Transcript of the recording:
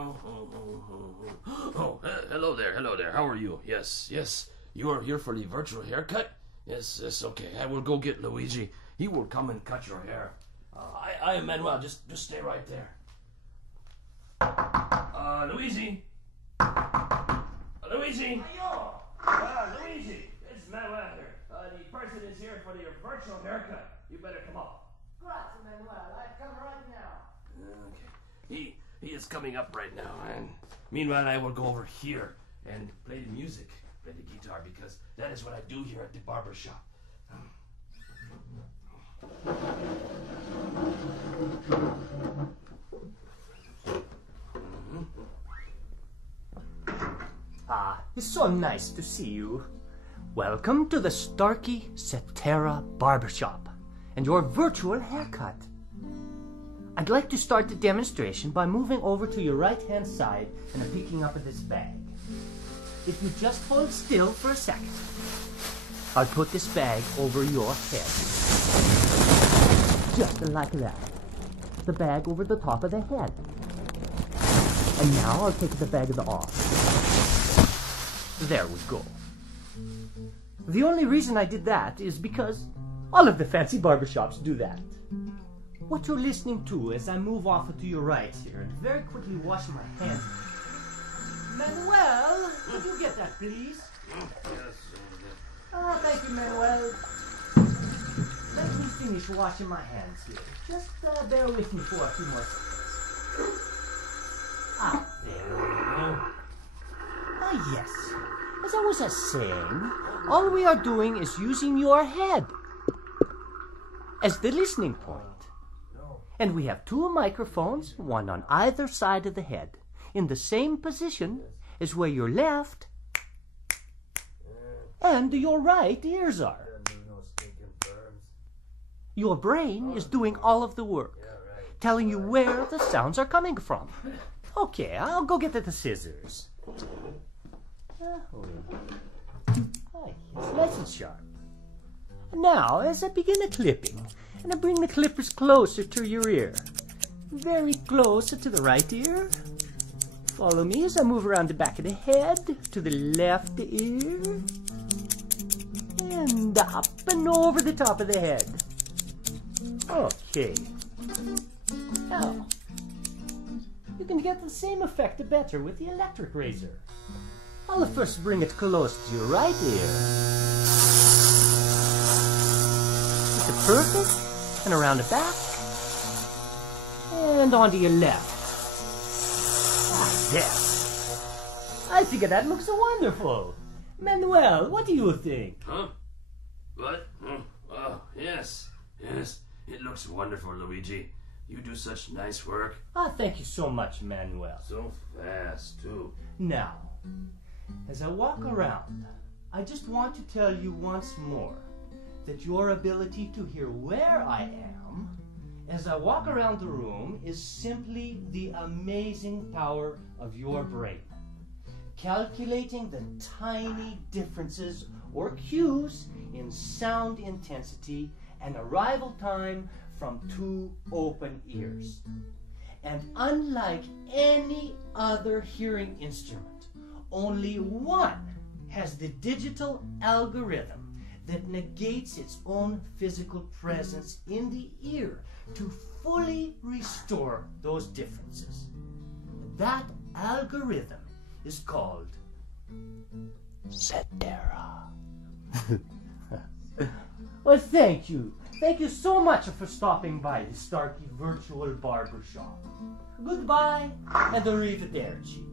Oh, hello there, hello there. How are you? Yes. You are here for the virtual haircut? Yes, okay. I will go get Luigi. He will come and cut your hair. I am Manuel. Just stay right there. Luigi. Luigi. Luigi. It's Manuel here. The person is here for your virtual haircut. You better come up. Grazie, Manuel. I come right now. Okay. He is coming up right now, and meanwhile I will go over here and play the music, play the guitar, because that is what I do here at the barber shop. It's so nice to see you. Welcome to the Starkey Cetera Barbershop and your virtual haircut. I'd like to start the demonstration by moving over to your right-hand side and picking up this bag. If you just hold still for a second, I'll put this bag over your head. Just like that. The bag over the top of the head. And now I'll take the bag off. There we go. The only reason I did that is because all of the fancy barbershops do that. What you're listening to as I move off to your right here and very quickly wash my hands. Manuel, could you get that, please? Thank you, Manuel. Let me finish washing my hands here. Just bear with me for a few more seconds. There we go. Yes. As I was saying, all we are doing is using your head as the listening point. And we have two microphones, one on either side of the head, in the same position as where your left and your right ears are. Your brain is doing all of the work, telling you where the sounds are coming from. Okay, I'll go get the scissors. It's nice and sharp. Now, as I begin the clipping, and I bring the clippers closer to your ear, very close to the right ear. Follow me as I move around the back of the head to the left ear, and up and over the top of the head. Okay. Now, you can get the same effect better with the electric razor. I'll first bring it close to your right ear. Is it perfect? And around the back. And onto your left. Yes. I think that looks wonderful. Manuel, what do you think? Huh? What? Oh, yes. It looks wonderful, Luigi. You do such nice work. Thank you so much, Manuel. So fast, too. Now, as I walk around, I just want to tell you once more that your ability to hear where I am as I walk around the room is simply the amazing power of your brain. Calculating the tiny differences or cues in sound intensity and arrival time from two open ears. And unlike any other hearing instrument, only one has the digital algorithm that negates its own physical presence in the ear to fully restore those differences. That algorithm is called Cetera. Well, thank you. Thank you so much for stopping by the Starkey Virtual Barbershop. Goodbye and arrivederci.